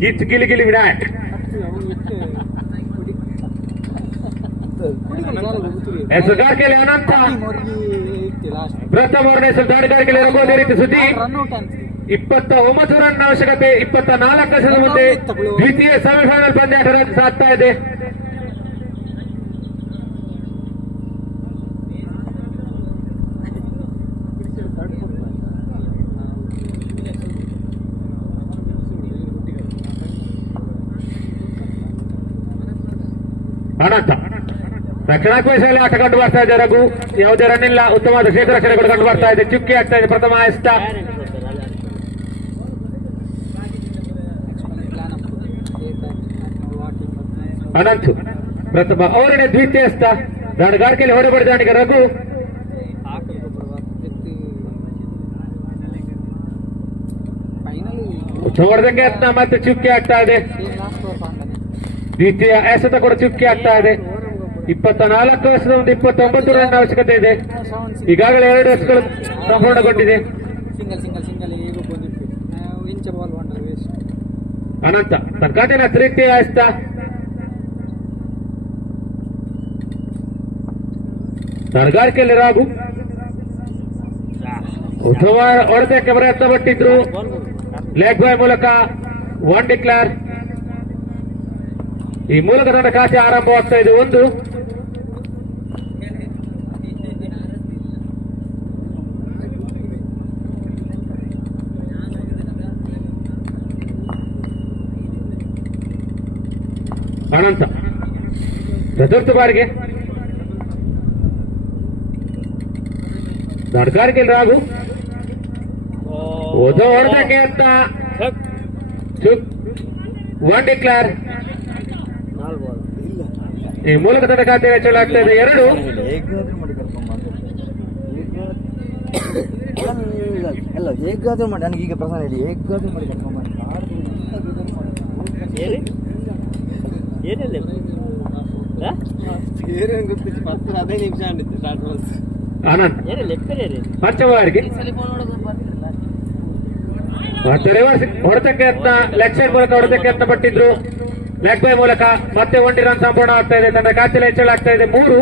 ಕಿಚ್ ಗಿಲಿ ಗಿಲಿ ವಿನಾಯಕ್ ಹೆಸರುಗಾರ ಕೇಳಿ ಅನಂತ ಪ್ರಥಮ ಮೂರನೇ ದಾಡಿಗಾರ ಕೇಳಿ ಅದೇ ರೀತಿ ಸುದ್ದಿ 29 ರನ್ ಅವಶ್ಯಕತೆ 24 ವರ್ಷದ ಮುಂದೆ ದ್ವಿತೀಯ ಸೆಮಿಫೈನಲ್ ಪಂದ್ಯಾಟ ಸಾಗ್ತಾ ಇದೆ. ಅನಂತ ರಕ್ಷಣಾತ್ಮಕ ಶೈಲಿ ಆಟ ಕಂಡು ಬರ್ತಾ ಇದೆ. ರಘು ಯಾವುದೇ ರನ್ ಇಲ್ಲ, ಉತ್ತಮವಾದ ಕ್ಷೇತ್ರ ರಕ್ಷಣೆಗಳು ಕಂಡು ಬರ್ತಾ ಇದೆ. ಚುಕ್ಕಿ ಆಗ್ತಾ ಇದೆ ಪ್ರಥಮ ಎಸ್ತ ಅನಂತ್ ಪ್ರಥಮ ಅವರನೇ ದ್ವಿತೀಯ ಎಸ್ತ ದಾಣಗಾರಿಕೆಯಲ್ಲಿ ಹೊರಬಡಿದಾಣಿಗೆ ರಘು ಉತ್ತಮವಾದಂಗೆ ಯತ್ನ ಮತ್ತೆ ಚುಕ್ಕಿ ಆಗ್ತಾ ಇದೆ. ದ್ವಿತೀಯ ಎಸೆತ ಕೂಡ ಚುಕ್ಕಿ ಆಗ್ತಾ ಇದೆ. 24 ವರ್ಷದ ಒಂದು 29 ರನ್ ಅವಶ್ಯಕತೆ ಇದೆ. ಈಗಾಗಲೇ 2 ಎಸ್ಗಳು ಸಂಪೂರ್ಣಗೊಂಡಿದೆ. ಅನಂತ ತರ್ಕಾಟಿನ ತೃತೀಯ ಎಸ್ತ ದಾಣಗಾರಿಕೆಯಲ್ಲಿ ರಾಘು ಉತ್ತಮ ಹೊಡೆತಕ್ಕೆ ಪ್ರಯತ್ನ ಪಟ್ಟಿದ್ರು. ಲೆಗ್ ಬಾಯ್ ಮೂಲಕ 1 ಡಿಕ್ಲೇರ್. ಈ ಮೂಲಕ ನನ್ನ ಖಾತೆ ಆರಂಭವಾಗ್ತಾ ಇದೆ. 1 ಅನಂತ ಚತುರ್ಥ ಬಾರಿಗೆ ದಾಣಗಾರಿಕೆಯಲ್ಲಿ ರಾಘು ಹೊಡೆದಕ್ಕೆ ಅಂತ 1 ಡಿಕ್ಲೇರ್. ಈ ಮೂಲಕ ತನ್ನ ಖಾತೆ ವೆಚ್ಚಲಾಗ್ತಾ ಇದೆ 2. ಹೇಗಾದ್ರೂ ಮಾಡಿ ನನಗೆ ಈಗ ಪ್ರಶ್ನೆ ಹೇಳಿ ಹೇಗಾದ್ರೂ ಮಾಡಿ ಅದೇ ನಿಮಿಷ ಆನಂದ್ ಪಂಚಮವಾರಿಗೆ ಹೊಡೆತಕ್ಕೆ ಯತ್ನ ಲೆಗ್ ಸೈಡ್ ಮೂಲಕ ಹೊಡೆತಕ್ಕೆ ಯತ್ನ ಪಟ್ಟಿದ್ರು. ಲೆಗ್ ಬೈ ಮೂಲಕ ಮತ್ತೆ 1 ರನ್ ಸಂಪೂರ್ಣ ಆಗ್ತಾ ಇದೆ. ತನ್ನ ಖಾತೆಯಲ್ಲಿ ಹೆಚ್ಚಳಾಗ್ತಾ ಇದೆ 3.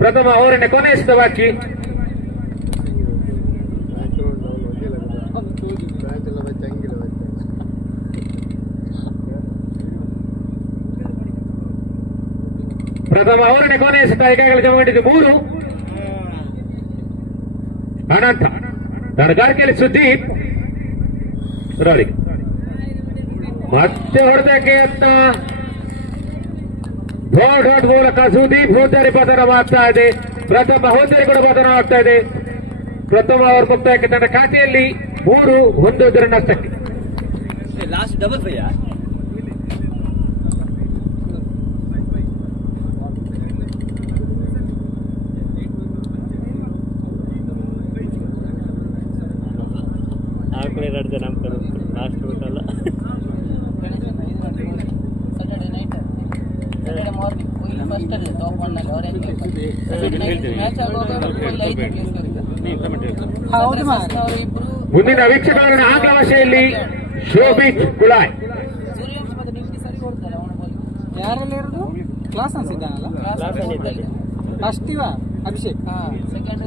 ಪ್ರಥಮ ಓವರಿನ ಕೊನೆಯ ಬಾಕಿ. ಪ್ರಥಮ ಓವರಿನ ಕೊನೆಯ ಈಗಾಗಲೇ ಜಮಗೊಂಡಿದ್ದು 3. ಅನಂತ ದಾಣಗಾರಿಕೆಯಲ್ಲಿ ಸುದೀಪ್ ನೋಡಿ ಮತ್ತೆ ಹೊಡೆದಕ್ಕೆ ಯತ್ನ ಡಾಟ್ ಮೂಲಕ ಸುದೀಪ್ ಹೋದಾರಿ ಪತನವಾಗ್ತಾ ಇದೆ. ಪ್ರಥಮ ಹೋದಾರಿ ಕೂಡ ಪತನವಾಗ್ತಾ ಇದೆ. ಪ್ರಥಮ ಓವರ್ ಮುಕ್ತಾಯಕ್ಕೆ ತನ್ನ ಖಾತೆಯಲ್ಲಿ 3 1 ನಷ್ಟಕ್ಕೆ. ಲಾಸ್ಟ್ ಡಬಲ್ ಫೈಯಾ ಮುಂದಿನ ವೀಕ್ಷಕರನ್ನ ಆಂಗ್ಲ ಭಾಷೆಯಲ್ಲಿ ಶೋಭಿತ್ ಕುಳಾಯ್ ಯಾರೆಲ್ಲ ಇರೋದು ಕ್ಲಾಸ್ ಅನ್ಸಿದ್ದಾನಲ್ಲ ಫಸ್ಟ್ ಇವ ಅಭಿಷೇಕ್ ಸೆಕೆಂಡ್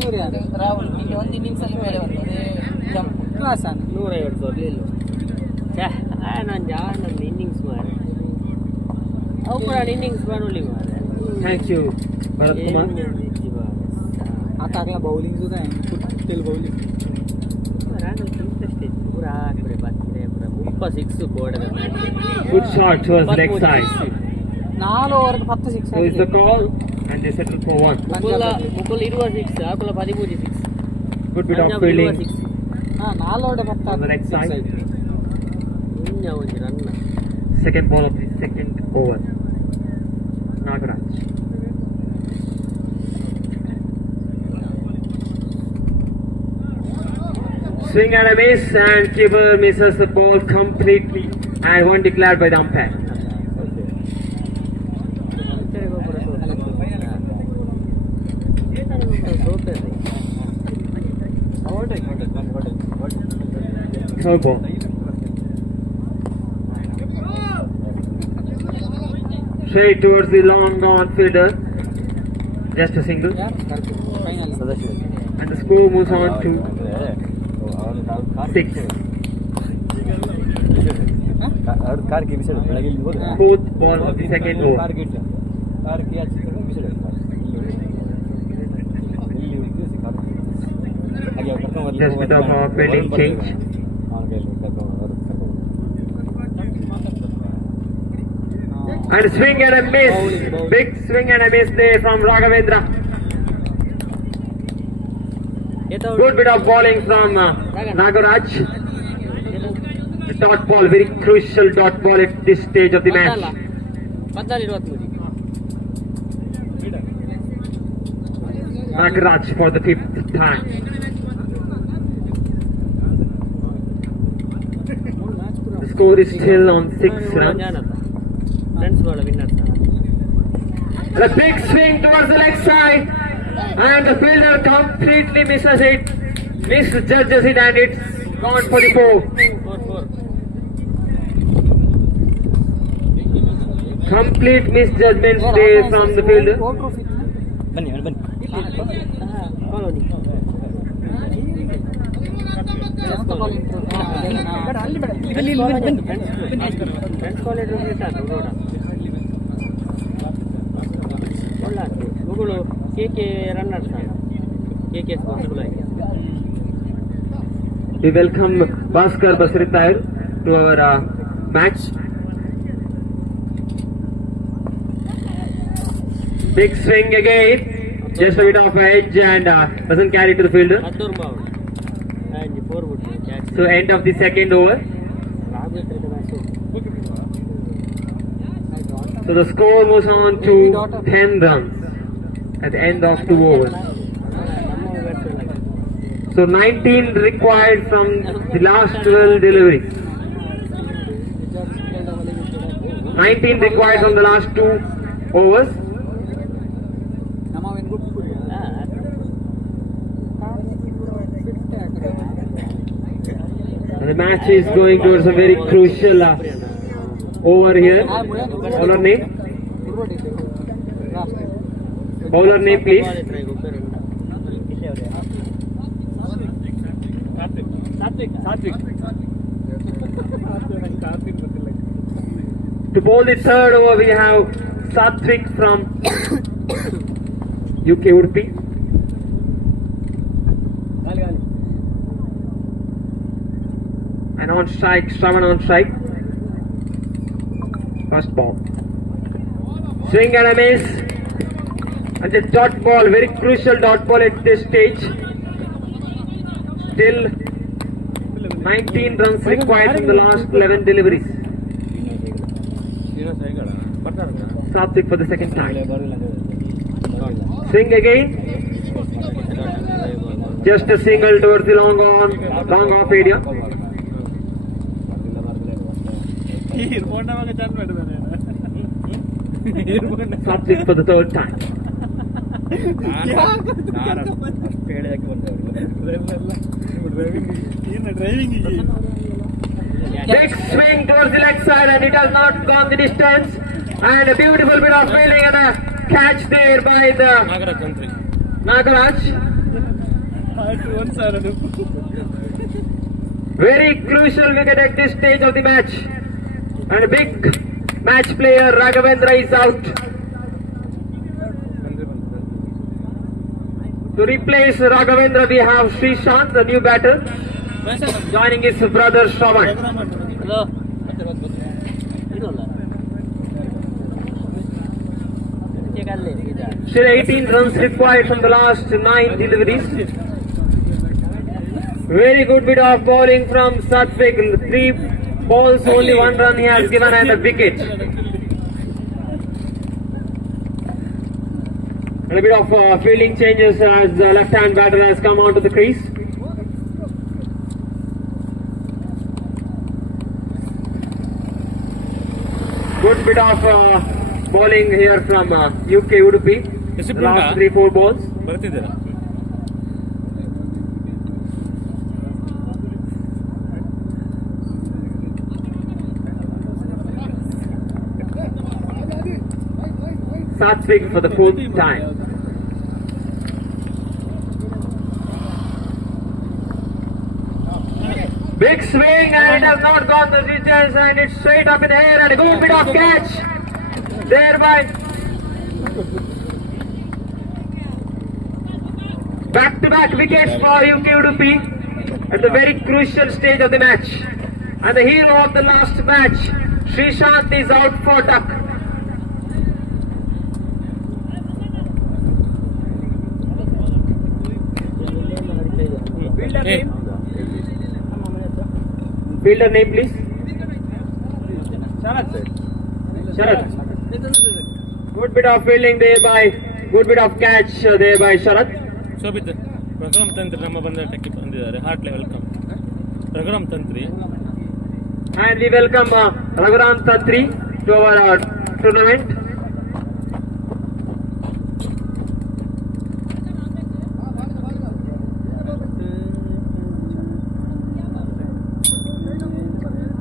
ಸೂರ್ಯ ರಾಹುಲ್ ಇಲ್ಲಿ 1 ಇನ್ನಿಂಗ್ಸ್ ಅಲ್ಲಿ ಮೇಲೆ ಬರ್ತದೆ ಜಂಪ್ ಕ್ಲಾಸ್ ಅನ್ನ 150 ಬರ್ಲಿಲ್ಲ ನಾನು ಜಾಣ ಇನ್ನಿಂಗ್ಸ್ ಮಾರೆ ಅವು ಕೂಡ ಇನ್ನಿಂಗ್ಸ್ ಬರಲಿ ಮಾರೆ. Thank you Bharat Kumar. आता अगला बॉलिंग सुद्धा आहे फुल बॉलिंग इंटरेस्ट पूरा आकडे बाकी पूरा 36 code Good shot towards leg side. 4 over 10 six So is the call and they settle for 1. Mukul ಇರುವ 6 ಆಕುಲ 13 6 Good bit of fielding ಹಾ 4 over 10 on the leg side. ಇನ್ನ ಒಂದು run. Second ball of the second over. Nagaraj. Swing and a miss, and keeper misses the ball completely, and 1 declared by the umpire. Third ball. Straight towards the long on fielder. Just a single. Final Sadashiva And the score moves on to 6. ಅವ್ರ ಕಾರ್ಗೆ ಬಿಸಿಲು ಬೆಳಗ್ಗೆ ಇಲ್ಲಿ ಹೋದ್ರೆ Fourth ball of the second over. ಕಾರ್ಗೆ ಇಟ್ಟ ಕಾರ್ಗೆ ಹಚ್ಚಿಕೊಂಡು ಬಿಸಿಲು ಇಲ್ಲಿ ಉಳಿಸಿ ಕಾರ್ ಹಾಗೆ ಅವ್ರು ಕರ್ಕೊಂಡು Just bit of a fielding change. ಅವನ ಕೈಯಲ್ಲಿ ಕರ್ಕೊಂಡು And swing and a miss. Big swing and a miss there from Raghavendra. Good bit of bowling from Nagaraj. The dot ball, very crucial dot ball at this stage of the match. 14-23 Nagaraj for the 5th time. The score is still on 6 runs. Friends ಬಾಳ winner A big swing towards the leg side, and the fielder completely misses it, misjudges it, and it's gone for the 4. 4-4 Complete misjudgments there from the fielder. ಬನ್ನಿ ಬನ್ನಿ colony friends college road ಒಳ್ಳೆ ಮಗಳು K runners K ಸ್ಪಾನ್ಸಿಬಲ್ ಆಗಿ We welcome Bhaskar Basritayar to our match. Big swing again, just a bit of edge and doesn't carry to the fielder. 14 ball and 4 wood catch So end of the second over. So the score moves on to 10 runs at the end of 2 overs. So 19 required from the last 12 deliveries. 19 required from the last 2 overs. And the match is going towards a very crucial over here. Bowler name? Bowler name please. To bowl the third over we have Satvik from UK Udupi. And on strike, Shravan on strike. First ball. Swing and a miss. And the dot ball, very crucial dot ball at this stage. Still 19 runs required from the last 11 deliveries. Satvik for the second time. Swing again. Just a single towards the long off area. Satvik for the third time. Big swing towards the leg side and it has not gone the distance. And a beautiful bit of fielding and a catch there by the Nagaraj. Very crucial wicket at this stage of the match. And a big match player Raghavendra is out. To replace Raghavendra we have Srishant, the new batter, joining his brother Shravan. Hello ಇರೋಲ್ಲ Still 18 runs required from the last 9 deliveries. Very good bit of bowling from Satvik. 3 balls, only 1 run he has given and a wicket. And a bit of fielding changes as the left-hand batter has come onto the crease. Good bit of bowling here from UK Udupi. The last 3-4 balls. Satvik for the fourth time. Big swing and has not gone the distance and it's straight up in the air and a good bit of catch. Thereby back-to-back wickets for UK Udupi at the very crucial stage of the match. And the hero of the last match, Srishant, is out for duck. Fielder name please. Sharat. Good bit of fielding there by, good bit of catch there by Sharat. Shobhit Raghuram Tantri ನಮ್ಮ ಬಂದಟಕ್ಕೆ ಬಂದಿದ್ದಾರೆ heartily welcome Raghuram Tantri And we welcome Raghuram Tantri to our tournament.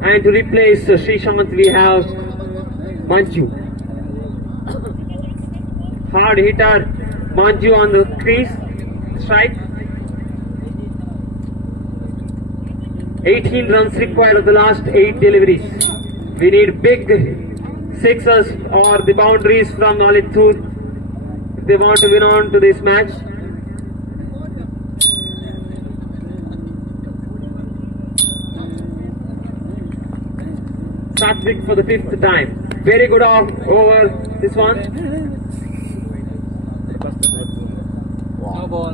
And to replace Sri Shamant we have Manju. Hard hitter Manju on the crease, strike. 18 runs required of the last 8 deliveries. We need big sixes or the boundaries from Alithur if they want to win on to this match. Satvik for the 5th time. Very good off over this one. No ball.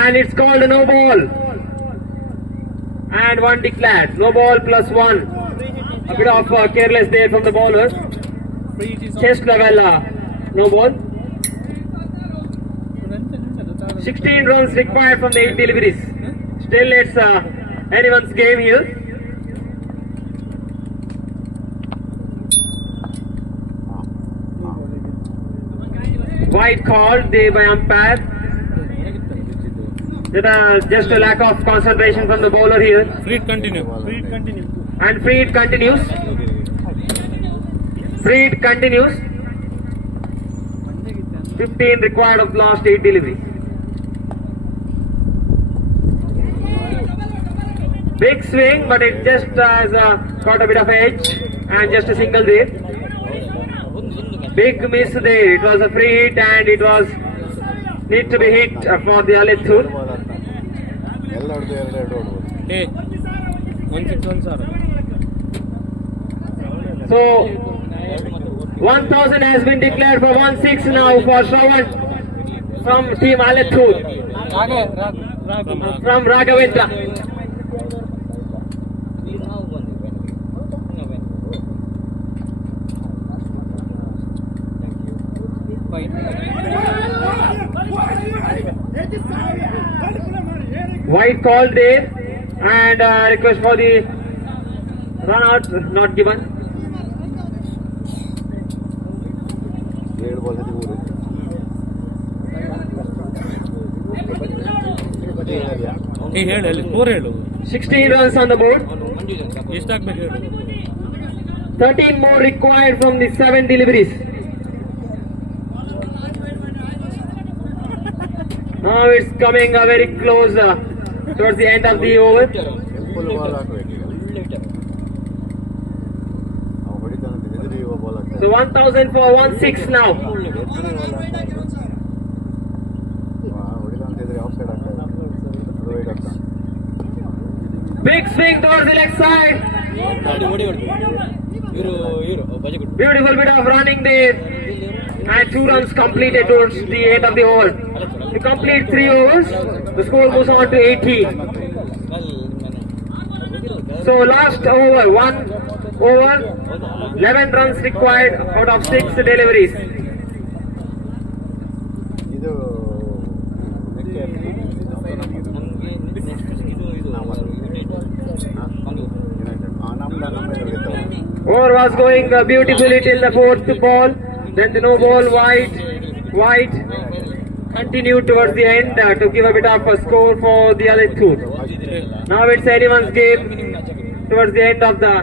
And it's called a no ball. And one declared. No ball plus one. A bit of careless there from the bowler. Chest level, no ball. 16 runs required from the 8 deliveries. Still it's anyone's game here. Wide called there by umpire. Just a lack of concentration from the bowler here. Freed continue And Freed continues. Freed continues. 15 required of last 8 deliveries. Big swing, but it just has got a bit of edge and just a single there. Big miss there. It was a free hit and it was need to be hit for the Alithur. ಏ 161 ಸಾವಿರ So 1000 has been declared for 16 now for Shravan from team Alithur from Raghavendra. White called there and request for the run out not given. ಏ ಹೇಳು ಅಲ್ಲಿ score ಹೇಳು 16 runs on the board. ಎಷ್ಟಾಗ್ಬೇಕು ಹೇಳು 13 more required from the 7 deliveries. Now it's coming very close towards the end of the over. So 1000 for 16 now. Big swing towards the leg side. Beautiful bit of running there. And 2 runs completed towards the end of the over. To complete 3 overs, the score goes on to 18. So last over, 1 over, 11 runs required out of 6 deliveries. Over was going beautifully till the 4th ball. Then the no ball wide continued towards the end to give a bit of a score for the Alithur. Now it's anyone's game towards the end of the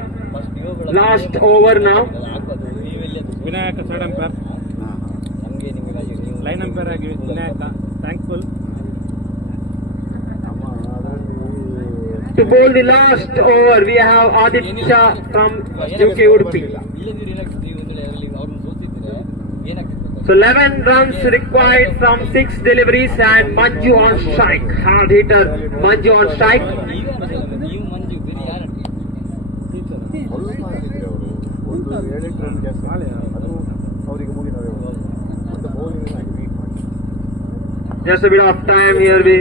last over now. Vinayaka side umpire line umpire ಆಗಿ Vinayaka thankful. To bowl the last over, we have Aditya from UK Udupi. So 11 runs required from 6 deliveries and Manju on strike. Hard hitter Manju on strike. Just a bit of time here be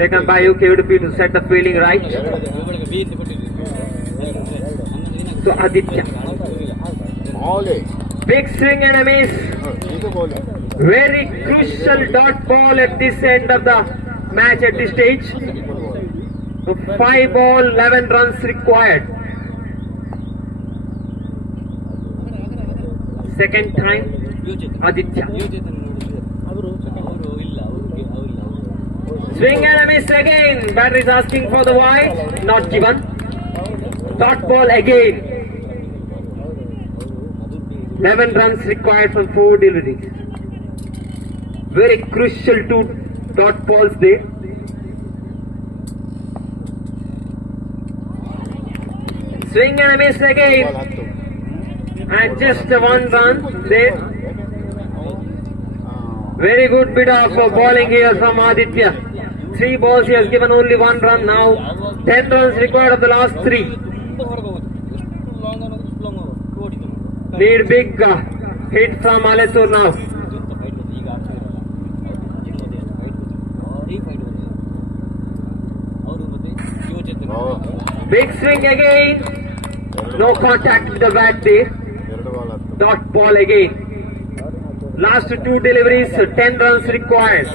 taken by UK Udupi to set the fielding right. So Aditya. Big swing and a miss. Very crucial dot ball at this end of the match at this stage. So 5 ball, 11 runs required. Second time, Aditya. Swing and a miss again. Batter is asking for the wide, not given. Dot ball again. 11 runs required from 4 deliveries. Very crucial 2 dot balls there. Swing and a miss again. And just 1 run there. Very good bit of bowling here from Aditya. 3 balls, he has given only 1 run now. 10 runs required of the last 3. Need big hit from Alatur now. Big swing again. No contact with the bat there. Dot ball again. Last 2 deliveries, 10 runs required.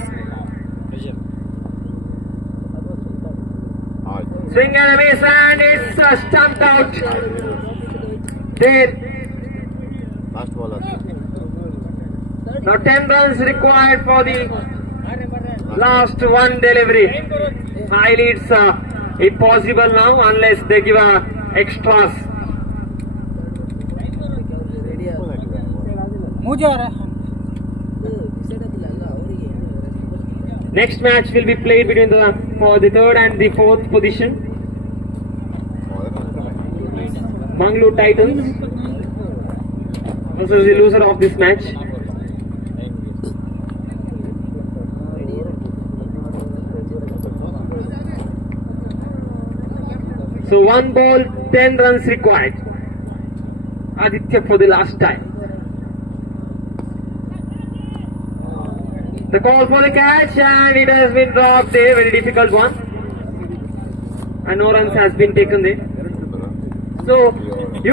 Swing and a miss and it's stumped out. There. Now 10 runs required for the last 1 delivery. Highly it's impossible now unless they give extras. Next match will be played between for the 3rd and the 4th position. Mangalore Titans versus the loser of this match. So 1 ball, 10 runs required. Aditya for the last time. The call for the catch and it has been dropped there, very difficult one. And no runs has been taken there. So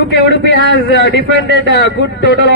UK Udupi has defended a good total of